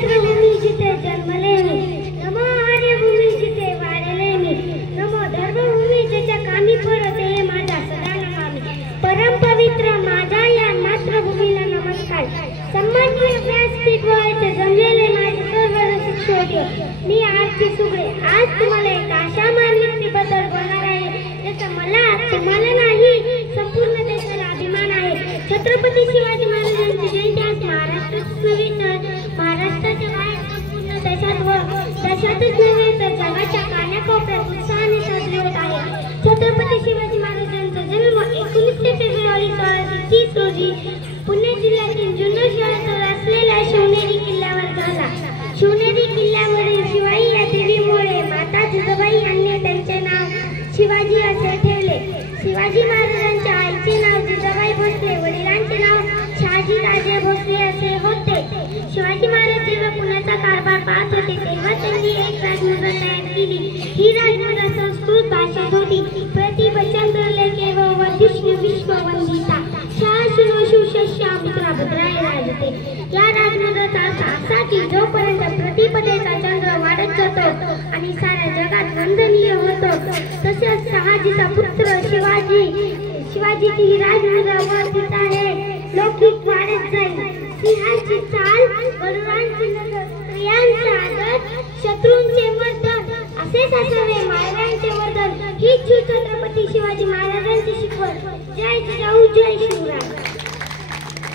मातृभूमी जिथे जन्मले मी, नमो आर्यभूमी जिथे वाढले मी, नमो धर्मभूमी ज्याच्या कामी पडते माझा सदा नमामि. परमपवित्र माझ्या या मातृभूमीला नमस्कार. सन्माननीय व्यासपीठावर जमलेले माझे सर्व शिक्षक, मी आरती सुगळे आज तुम्हाला एक आशा मानवतेबद्दल बोलणार आहे, ज्याचा मला तुम्हाला नाही संपूर्ण देशाला अभिमान आहे. छत्रपती शिवाजी महाराजांची जयंती आज महाराष्ट्रात नव्हे तर महाराष्ट्राच्या बाहेर संपूर्ण देशात व देशातच नव्हे तर जगाच्या कानाकोपऱ्यात उत्साहाने साजरी होत आहे. छत्रपती शिवाजी महाराजांचा जन्म 19 फेब्रुवारी 1630 रोजी पुणे जिल्ह्यातील जुन्नर शहराजवळ असलेल्या शिवनेरी किल्ल्यावर झाला. शिवनेरी किल्ल्यावरील शिवाई या देवीमुळे माता जिजाबाई यांनी त्यांचे नाव शिवाजी असे ठेवले. शिवाजी महाराजांच्या आईचे नाव जिजाबाई भोसले, वडिलांचे नाव शहाजीराजे भोसले असे होते. शिवाजी महाराज जेव्हा पुण्याचा कारभार पाहत होते तेव्हा त्यांनी एक राजमुद्रा तयार केली. ही राजमुद्रा संस्कृत भाषेत होती. प्रतिभचंद्र लेखे व वधिष्णु विश्ववंदिता शासनो शिवशस्या मुद्रा भद्राय राजते. या राजमुद्रेचा अर्थ असा की जोपर्यंत प्रतिपदेचा चंद्र वाढत जातो आणि साऱ्या जगात वंदनीय होतो तसेच शहाजीचा पुत्र शिवाजीची ही राजमुद्रा वर्धित आहे, लौकिक वाढत जाईल. सिंहाची चाल, गरुडांची नजर, स्त्रियांचा आदर, शत्रूंचे मर्दन असेच असावे मायरांचे वर्धन. ही छत्रपती शिवाजी महाराजांची शिकवण. जय जिजाऊ, जय शिवराय.